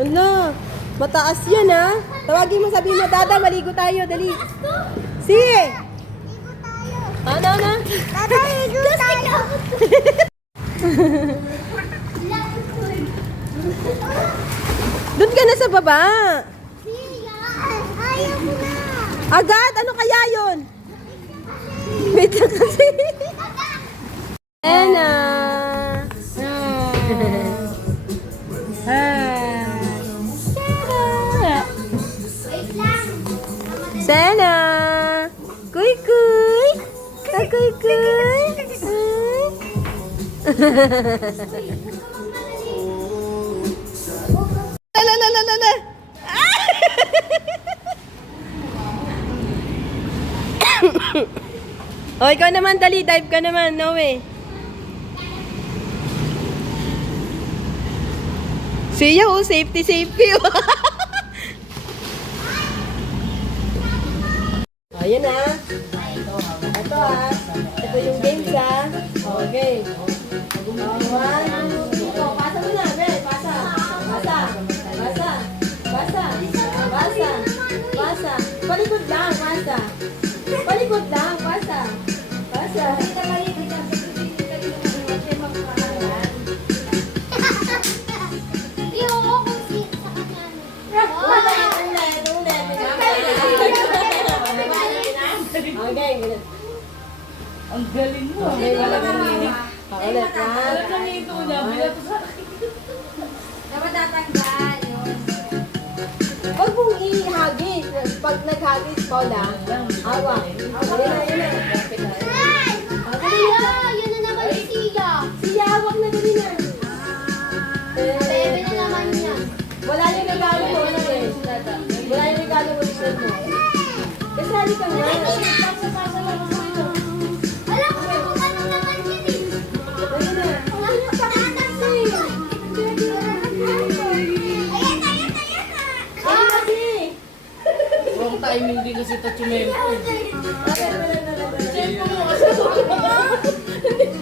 Wala. Mataas yan ha. Tawagin mo, sabihin mo, Dada, maligo tayo. Dali. Si! Ano? Dada, ligo tayo. Doon ka na sa baba. Siya, ayaw ko na. Agad? Ano kaya yun? Wait lang kasi. Sena! Wait lang. Sena! Kuy kuy! Kuy kuy! La. O, ikaw naman, dali. Dive ka naman. No way. Siya, oh. Safety. Oh. Ayan na. Ito ha. Ito yung games ha. Okay. One, two, pasa mo na. Be, pasa. Palikod lang, pasa. Ayoko kung sino sa kanya. Okay, ganun. Ang galing mo. Okay, wala ka na. Paulit ha. Alam na nito niya, bilato sa akin. Dapat tatanggal yun. Huwag mong ihagis. Pag naghagis, Paula, hawak. Yun na. Yun na naman si Siya. Siya, hawak na dali na. Bebe na naman niya. Wala yung regalo mo. Wala yung regalo mo sa mo. Kasi halika nga. Alam ko kung ano naman yun eh. Dali na. Ayan na. Dali kasi. Wrong timing din kasi ito chumempo.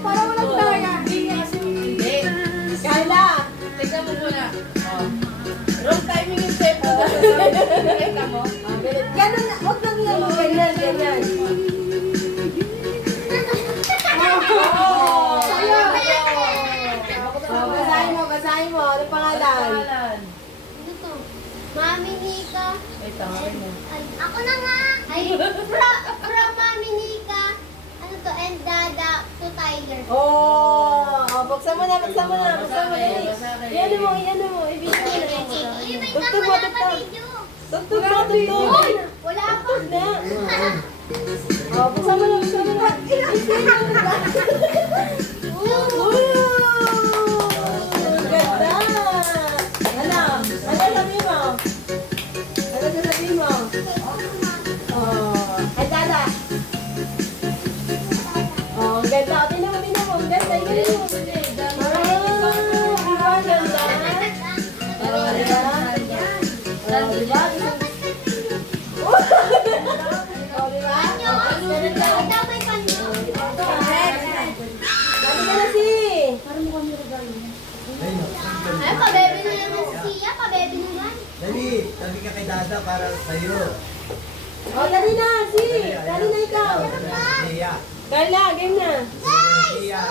Para walang daya. Hindi. Kayla. Tignan mo muna. Oh. Wrong timing yung chef mo. Nakita mo? Ganun na. Huwag nang yan mo. Ganyan. Basahin mo. Ano pangalan? Pangalan. Ano to? Mami Nika. Ay, tangay mo. Ay, ako na nga. Ay, from Mami Nika. Ano to? And Dada to Tiger. Buksan mo na. Iyan mo. Ibigay mo na. Uy, may Tugtog mo, wala pa tugtog. video. Tugtog. Uy, wala pa. Tugtog na. Buksan mo na. Wow! Ang ganda! Ano sabihin mo? Ay, Dada. Ang ganda. Tingnan mo. Ang ganda. Ang ganda. Diba? Daw may panyo. Ay, pabebe na naman si Sia. Pabebe naman. Dali, tabi ka kay Dada para sa'yo. Dali na ikaw. Iya. Carla, game na. Iya.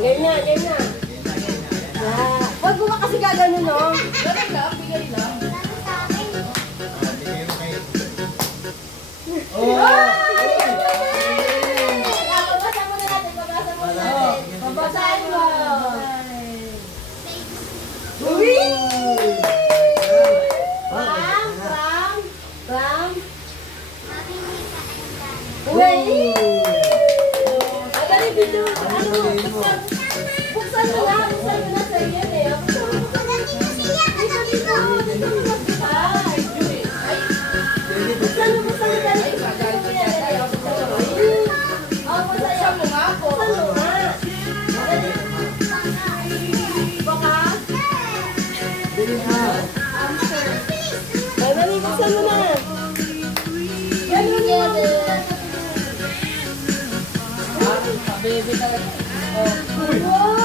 Game na. Huwag mo kasi gagano, no? Ganun lang, bigay lang. Sabi sa akin. Bigay mo kay... Babasahin mo. Uy! From? Mami Nika and Dada. Uy! Dali dito. Buksan mo na sa iyan eh. Pagdating na siya, katabi ko. Buksan mo dali. Buksan mo yan. Masaya mo nga po. Buksan mo nga. Dali. Baka? Dali, buksan mo na. Ganun mo. Baby talaga. Wow!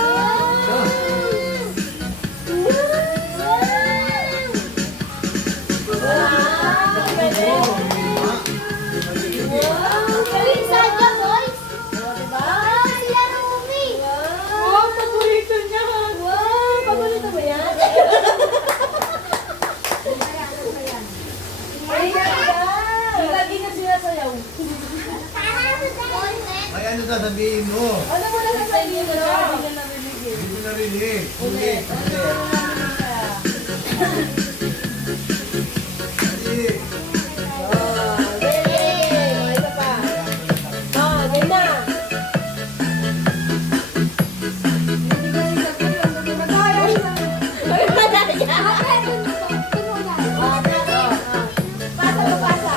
Ulit. Ulit. Ulit. Oh, game. Oh, isa pa. Oh, game na. Ay, madali yan. Oh, pasa mo, pasa.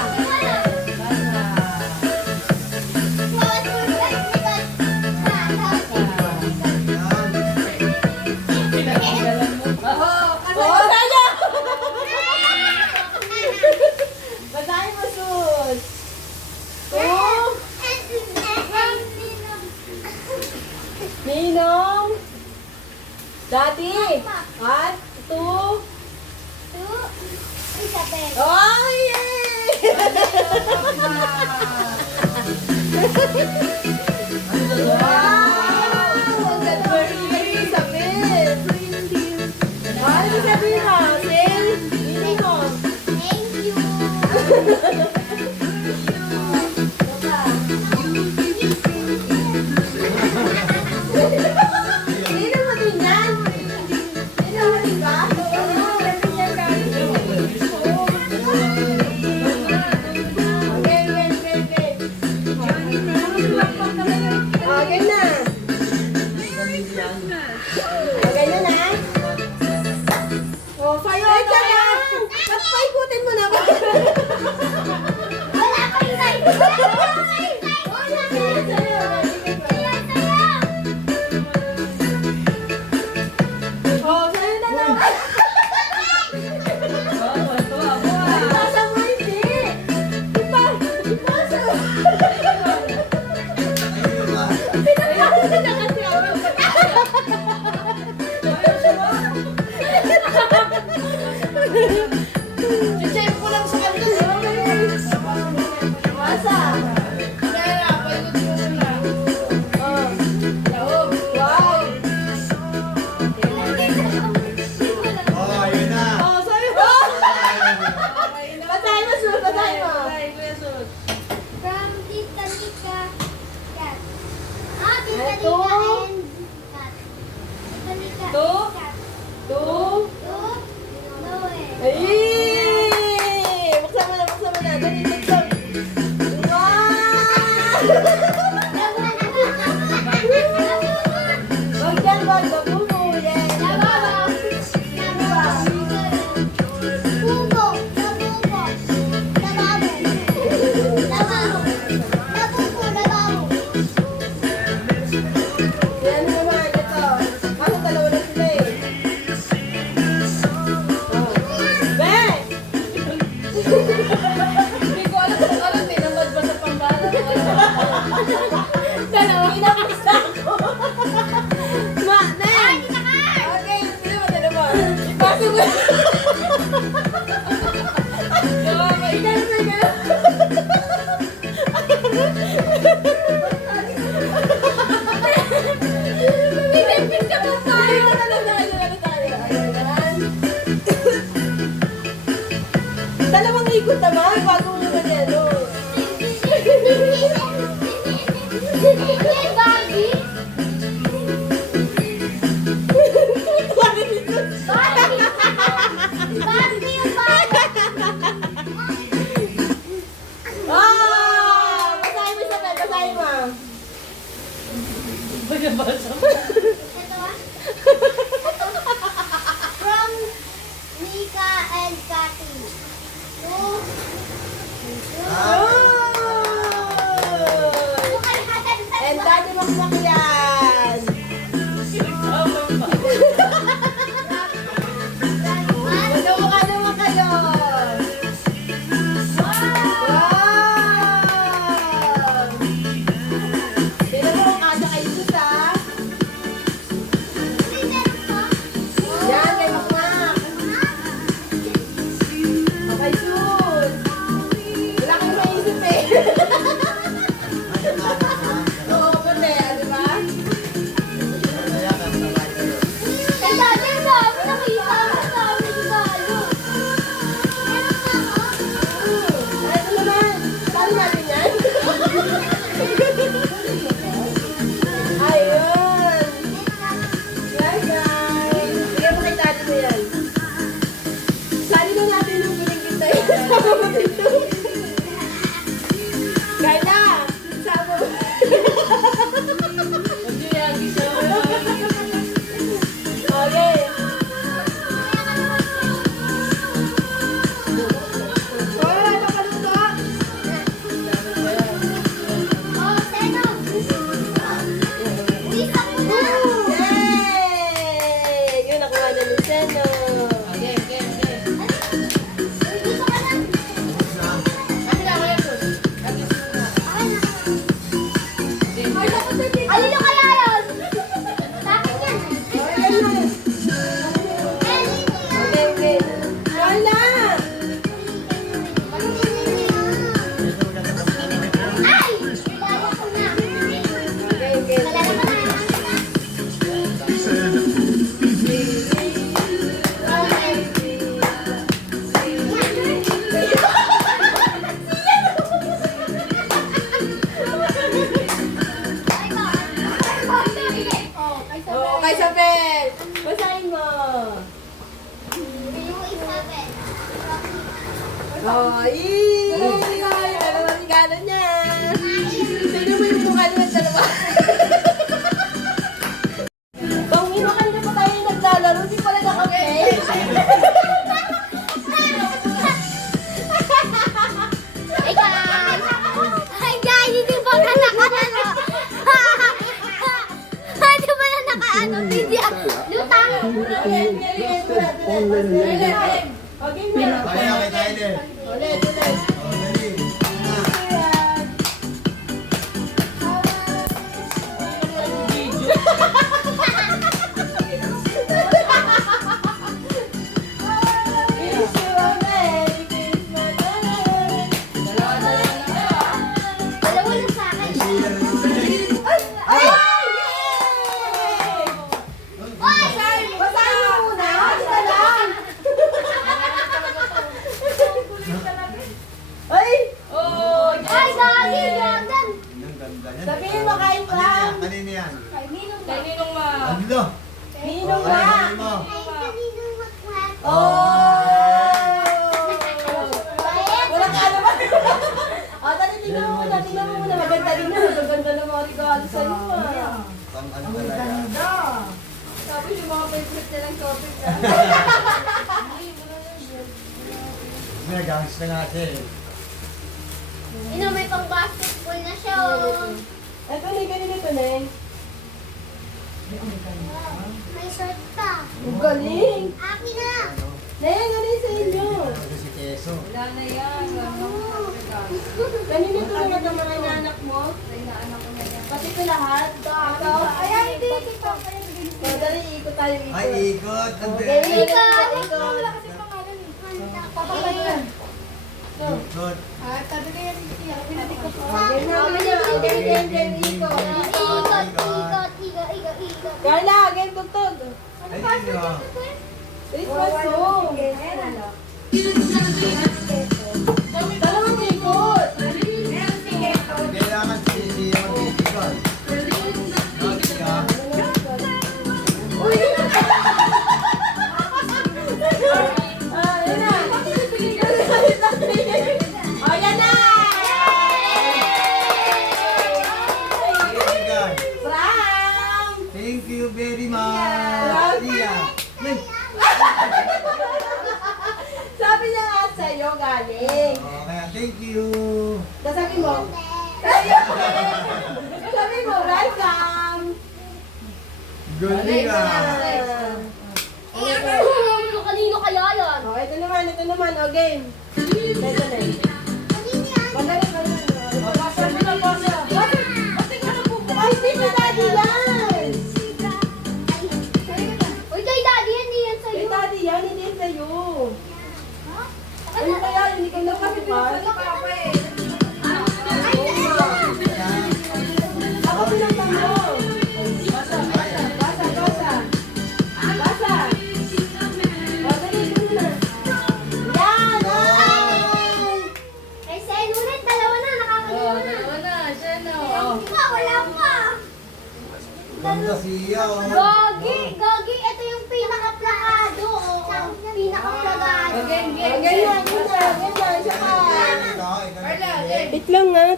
Oh, kaya. Basahin mo, Sus. Ninong. Dati. At, two. Oh, wow! Ang ganda. Very Isabel. Ano sabihin natin? Ninong. Ninong mo din yan? Ninong mo din ba? Oo, ganun yan kami. Okay. Okay na. Okay na na. Oh, sa'yo. Wait lang. Ba't paikutin mo na ba? Oh, sa'yo na lang. Ipasa mo hindi. Ipasa mo. Ano ba? Pinapasa na kasi ako. Chichip ko lang sa kanila. Pasa. Kaya, paikot ko na lang. Oh. Laog. Wow. Oh, yun na. Oh, sa'yo. Oh! Basahin mo, Sus. Basahin mo. Ay, Kuya Sus. From Tita Nika Cat. Ah, Tita Ito. Nika and Cat. Tita Nika Ito. and Cat. Two. Two. Noe. Ay! Buksan mo na. Dali, tiktok. Wow! Wag dyan, wag. Babubo. Yan. Labaw. Pugo. Labubo. Labaw. Labaw. Labubo. Labaw. Yan naman. Ito. Kaso dalawa na sila eh. Oh. Be! Hindi ko alam kung ano, tinamad ba sa pambala? Dalawa. Inakasta ako. Ma, Nen! Okay, sino mo? Ipasok mo. Ganun na ganun. Pinipin ka pa tayo. Dalawang ikot naman bago mo naman yan. Barbie. Barbie yung Ah! Basahin mo siya, basahin mo. Binabasa mo. Ito ah. From Mika and Kathy. To Carla! Sabo! Hindi yan, gisa mo. Okay. Wala na kaluto. Oh, Seno. Isa mo na. Yay! Yun, nakuha na ni Seno. Okay, okay, okay. Dito ka na. Tapos na. Kami na, kaya to. Kami na. Alin na kaya yun? Sa akin yan. Okay, okay. Carla! Ay! Kilala ko na. Okay, okay. Kilala ko na. Oo, kay Isabel. Basahin mo. Yung Isabel. Oh, dalawa regalo niya. Sino mo yung mukha niya dalawa? Bangin mo kanina pa tayo naglalaro, di pala naka-play. Hey guys! Hi guys! Hindi ba ka nakaano? Hindi ba na nakaano? Video. Lutang! Okay na. Kaya kay Tyler. Ulit, ulit. Oh, dali. Na. Alam mo na sa akin. Ay, siya na naman. Ay! Oy! Basahin mo muna. Isa lang. Ay! Oh, Ay, gagi! Jordan! Ang ganda niyan. Sabihin mo kay Frank. Kanina yan. kay Ninong Ma. Ano? Ninong Oh, ba? kanina mo. Ay, kanino magkwat? Oh! Bayad! Wala ka naman. Dali, tingnan mo muna. Tingnan mo muna. Maganda din na. Maganda ng mga regalo sa iyo. Pang ano talaga. Sabi yung mga favorite nilang topic na. Nagagas na nga siya eh. Ino, may pang basketball na siya. Oh. Ito na, kanina ito na. May shirt pa. Ang galing. Akin na. Ano? Naya, galing sa inyo. Ano si Keso? Wala na yan. Wala na akong regalo. Kanina ito na ng mga inaanak mo. Sa inaanak ko na yan. Pati ito lahat. Ikaw. Ayan, hindi kita. Dali, ikot tayo, ikot. Ay, ikot. Ang Okay, bilis. ikot. Ikot. Wala kasi pangalan eh. Papagalan. Ikot. Okay na, okay na. Game, ikot. Ikot, ikot, ikot, ikot. Carla, game tugtog. Ay, yun. Christmas song. Dalawang ikot. Kailangan si mag-ikot. Siya. Uy! Yan na. Oh, yan na! Guys, Frank! thank you very much. Iya. Ay. Sabi niya nga sa'yo galing. Oh, kaya thank you. Sabi mo, sabi mo, welcome! Galing ah. Kanino kaya yan? Oh, ito naman, oh, game. Ito na. Kanino yan? Madali, madali. Pasa mo na, pasa. Ate ka na po. Ay, hindi na daddy yan! Uy, kay daddy yan, hindi yan Ay, sa'yo. daddy yan, hindi yan sa'yo. Ano? Ano kaya, hindi ka na kasi Papa eh. Ay, kaya Ako pinagtang mo. Basa. Basa. O, dali, dali na. Yan! Ay!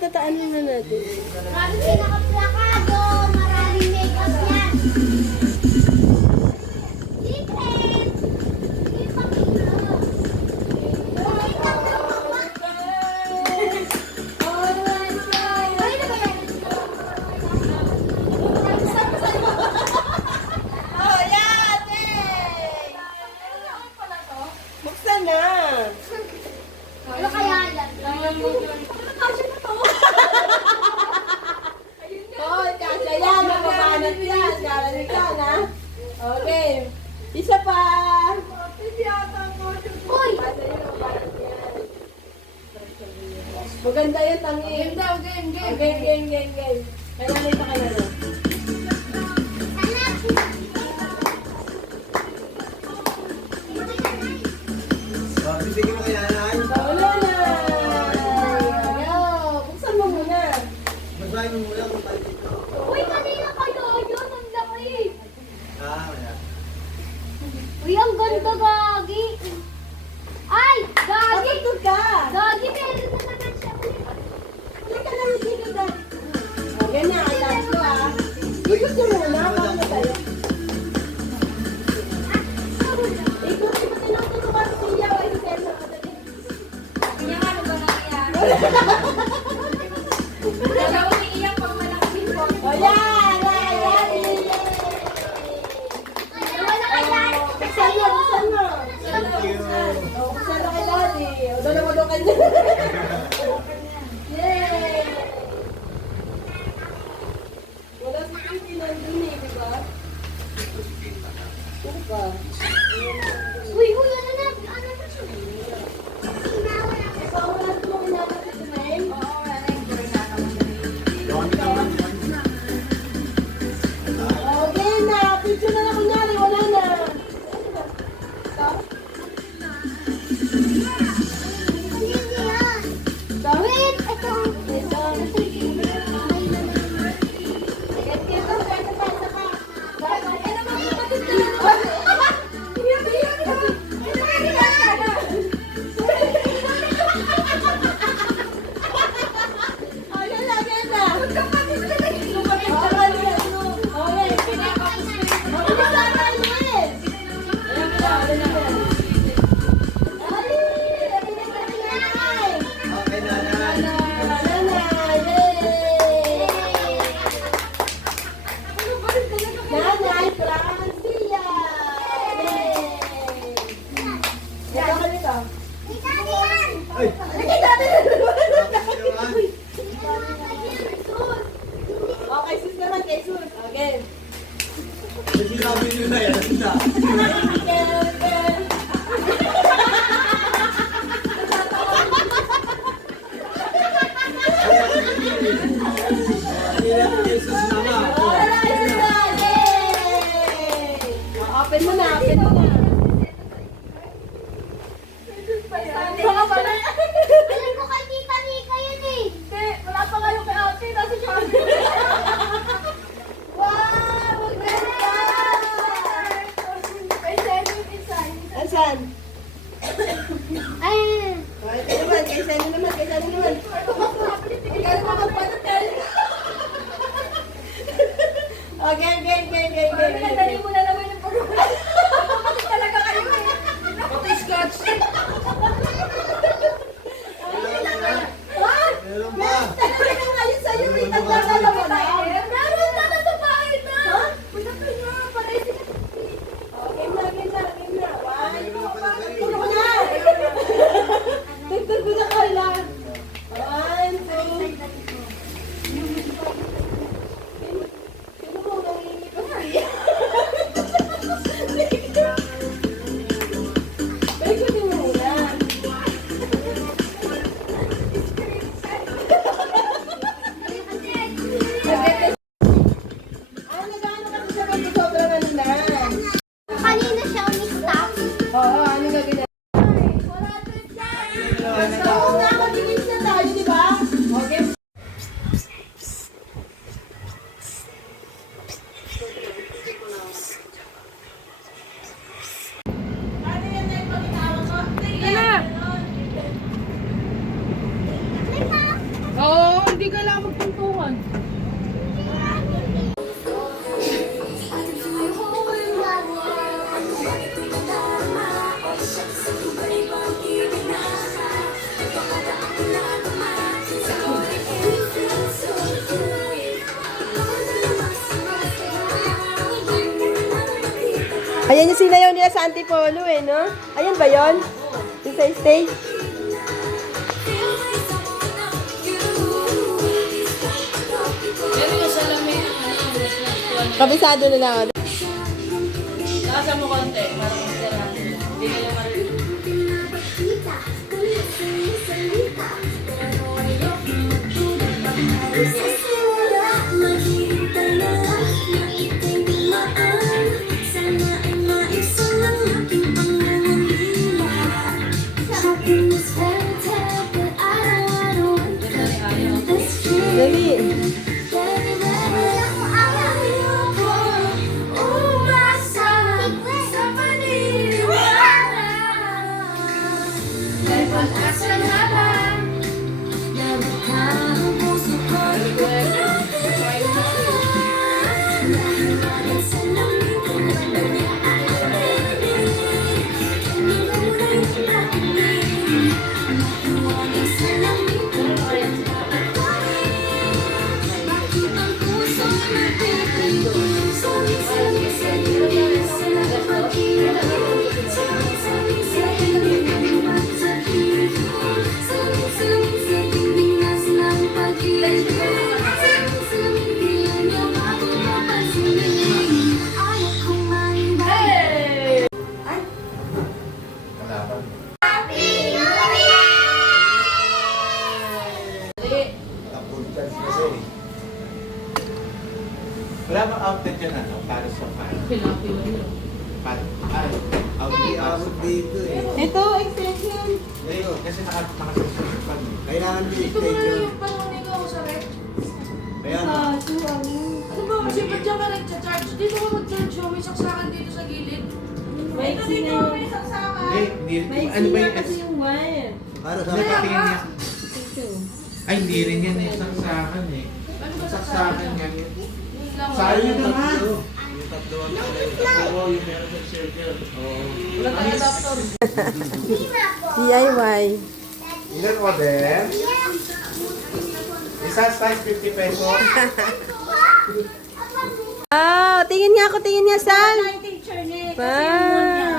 tataan na natin. Maraming pinaka-plakado, maraming makeup yan. Secret! Ipakita. Pakita ko. Pwede ba yan? Oh, yan! Yay! Buksan na! Ano kaya yan? Oh, kasya yan! Mapapanat yan! Kalanig yan, ha? Okay. Isa pa! Uy! Maganda yun, tangi. Game daw, game, game. Game. Kaya may pa ka na rin. Anak! Bibigyan mo kay nanay. Wala na! Yo, buksan mo muna. Magbahay mo muna kung tayo dito. Uy, kanina kayo yun. Ang laki. Wala. Uy, ang ganda, Gagi. Ay! Gagi! Patugtog ka! Gagi, meron na naman siya. Hindi ka naman dito na. Oh, ganyan, attach ko, ha? Ikot nyo muna, bago na tayo. Ikot na tutukan ko siya. Ay, si Selma, madali. Kanya nga, ano ba nangyayari? Dalawa umiiyak pag malaki po. O, yan! Buksan mo! Thank you. O, buksan na kay Daddy. O, dalawa ka niya. Yay! Wala si Pinky nandun eh, di ba? Diba? Uy, ano na? Ano na siya? Ikaw, wala ito mo kinakasya si Mael? Oo, wala na yung girl na Okay na, picture na lang kunyari, wala na. Wait! Ito. Okay, nanay. Nanay Francia! Yay! Ikaw ka dito. Ay! Sige, dati na naman. Bakit yun? Okay, sus naman kay sus. Okay. Kasi sabi nyo na yan. Jesus mama. Open mo na, open mo na. Alam ko kay Tita Nika yan eh. Wala pa kayo kay ate, nasa Shopee. Wow, maganda! Asan? Ay, Ito naman, kay Sally naman. Ikaw naman magpatatay. Okay. Dali mo na naman yung pag-uwi. Ayan yung sinayaw nila sa Antipolo eh, no? Ayan ba yun? Yung sa stage? Pero yung salamin, Kabisado na lang. nasa mo konti, para masirahan. Hindi nila marinig. Dali. Kalaban. Tapos dyan kasi. Wala bang outlet dyan ano? Para sa pan? Pinapilo nyo. Pan? Ay, outlet dito eh. Ito, extension. Ngayon, kasi nakasasunod pan. Kailangan din Dito mo na extension. yung pangunin ko sa rep. Kaya Ano ba, kasi ba't dyan ka nagcha-charge? Dito ka mag-charge yung may saksakan dito sa gilid. May Ito sina dito yung... may saksakan. Hindi, May ano ba sina yung... kasi yung wire. para sa Hindi, patingin niya. Ito. Ay, hindi rin yan eh. Saksakan eh. Ano ba Saksakan yan. Yun lang. Sayang yung naman. tatlo. Yung tatlo ang pala. Oo, yung meron sa circle. Oo. Wala tayo adapter. DIY. Ilan order? Isa size 50 pesos. Ah, tingin nga ako, tingin nga, Sal. Ang teacher niya, kasi Pa. yung moon niya,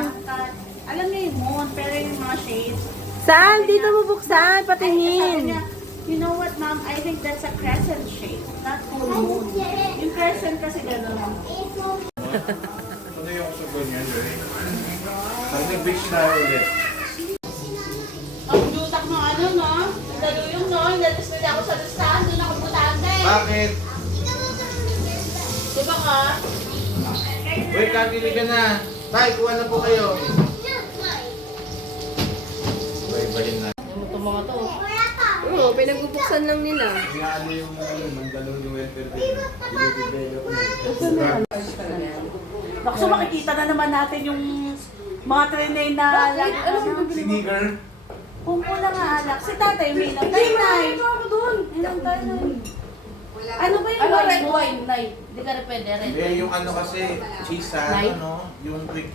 alam niya yung moon, pero yung mga shades. Sal, dito mo buksan, Sabi patingin. niya, you know what, ma'am, I think that's a crescent shape, not full moon. Yung crescent kasi gano'n. Ano yung sagot niya, Joy? Pag nag-beach na ulit. Ang jutak ng ano, no? Lalo yung no, inalis nila ako sa listahan, doon ako butante. Bakit? Di ba ka? Uy, kabili ka na. Tay, kuha na po kayo. Bye-bye na. Ano mo itong mga to? Oo, pinagbubuksan lang nila. Ano yung mandalong yung welfare din. Dinidevelop na. Bakso makikita na naman natin yung mga trenay na Sneaker? Kung muna nga alak. Si tatay, may ilang tayo. ako doon. Ilang tayo. Ano ba yung Ano white red mo? wine, night? Hindi ka rin pwede, red. Hindi, yung ano kasi, cheese sa Light? ano, yung quick.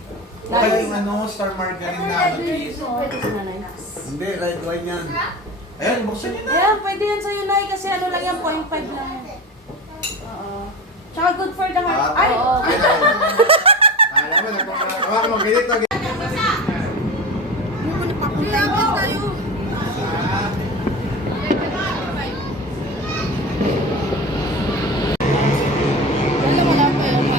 Light? Baka yung ano, star margarine na ano, cheese. Pwede sa nanay. Hindi, red wine yan. Ayan, buksan niyo na. Ayan, pwede yan sa'yo, Nay, kasi ano lang yan, 0.5 lang yan. Oo. Tsaka good for the heart. Ay! oo. Ay, alam mo, nagpapakawa mo, ganito. Wala pa yung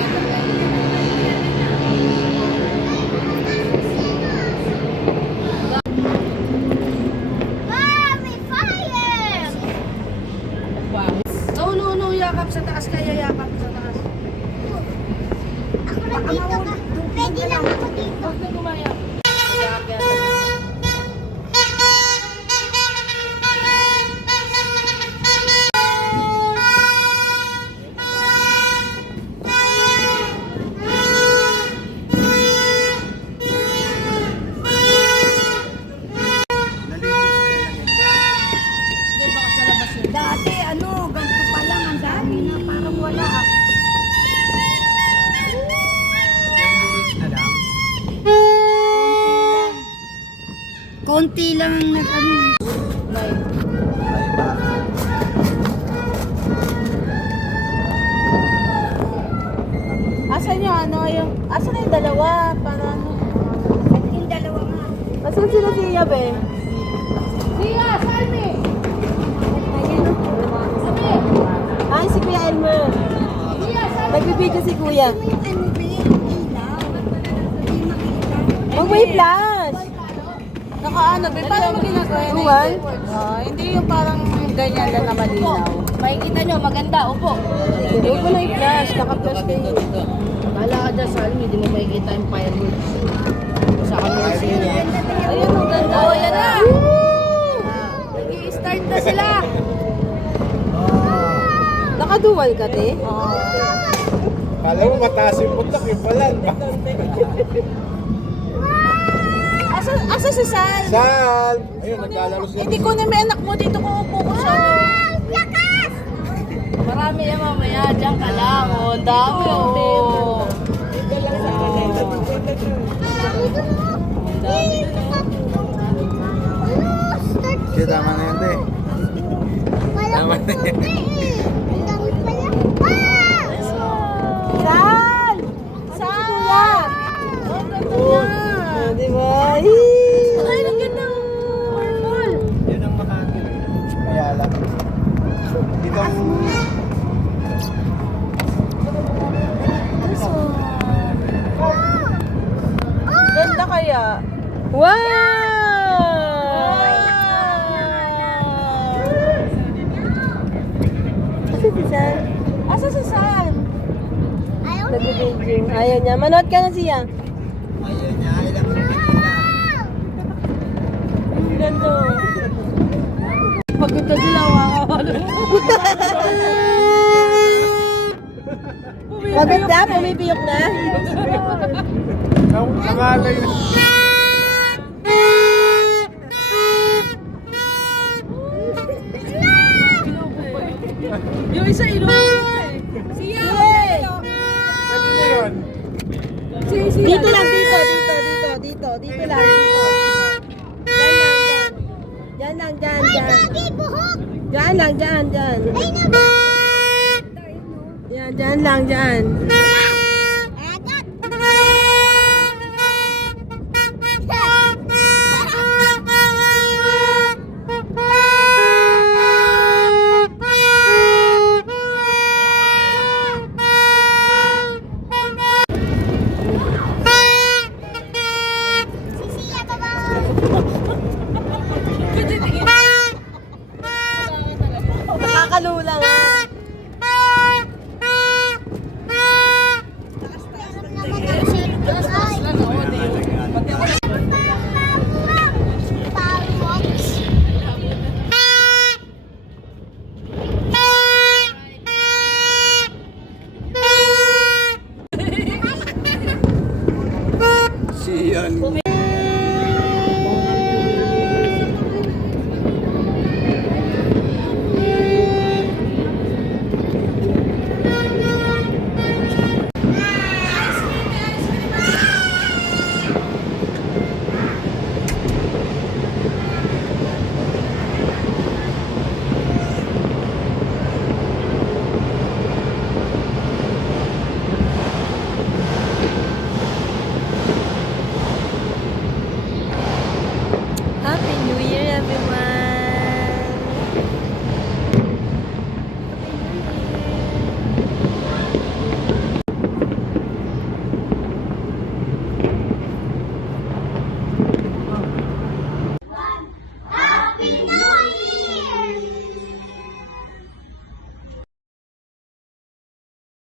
Wow, may fire! No, yakap sa taas kaya yakap sa taas. Ako na dito ka. Pwede lang ako dito. Huwag na gumaya. Yakap. Hindi baka sa labas yun. Dati, ano, ganito pa lang, ang dami na, parang wala. Konti lang ang nag-ano. Asan yung ano, yung... Asan na yung dalawa? Para ano? Yung dalawa nga. Asan sila siya, be? Siya, Salmi! Ay, si Kuya Elmer. Nagbibideo si Kuya. Huwag mo i-flash. Naka-ano, be? Paano mo ginagawa yun? Tuwan? Hindi yung parang ganyan lang na malinaw. Makikita nyo, maganda, upo. Huwag mo na i-flash. Naka-flash kayo. Bala ka dyan, Salmi, di mo makikita yung fireworks. Sa camera sila. Ayun, ang ganda. Oh, yan na! Nag-i-start na sila! Nakadual ka, te? Kala mo mataas yung putok, yung pala. Asa si Sal? Sal! Ayun, naglalaro siya. Hindi ko na may anak mo dito kung upo ko siya. Marami yan mamaya, dyan ka lang. Oh, ang dami, oh. Sige, tama na yan, te. Tama na yan. Sal! Sal! Ang ganda niya. Di ba? Ay, ang ganda. Purple. Yun ang Makati. Mayala. Dito ang... Ganda kaya. Wow! Asa si Sal? Asa si Sal? Nagbibideo. Ayaw niya. Manood ka na siya. Ayun niya, ilang minutes na. Ang ganda. Pagod ka sila, Pagod na? Pumipiyok na? Nakalay na. Yung isa inuwi. Siya! Kanina yun. Dito lang, dito lang. Diyan lang, diyan. Diyan lang, diyan. Diyan lang, diyan. Diyan lang, diyan. Nakakalula nga. Siyan.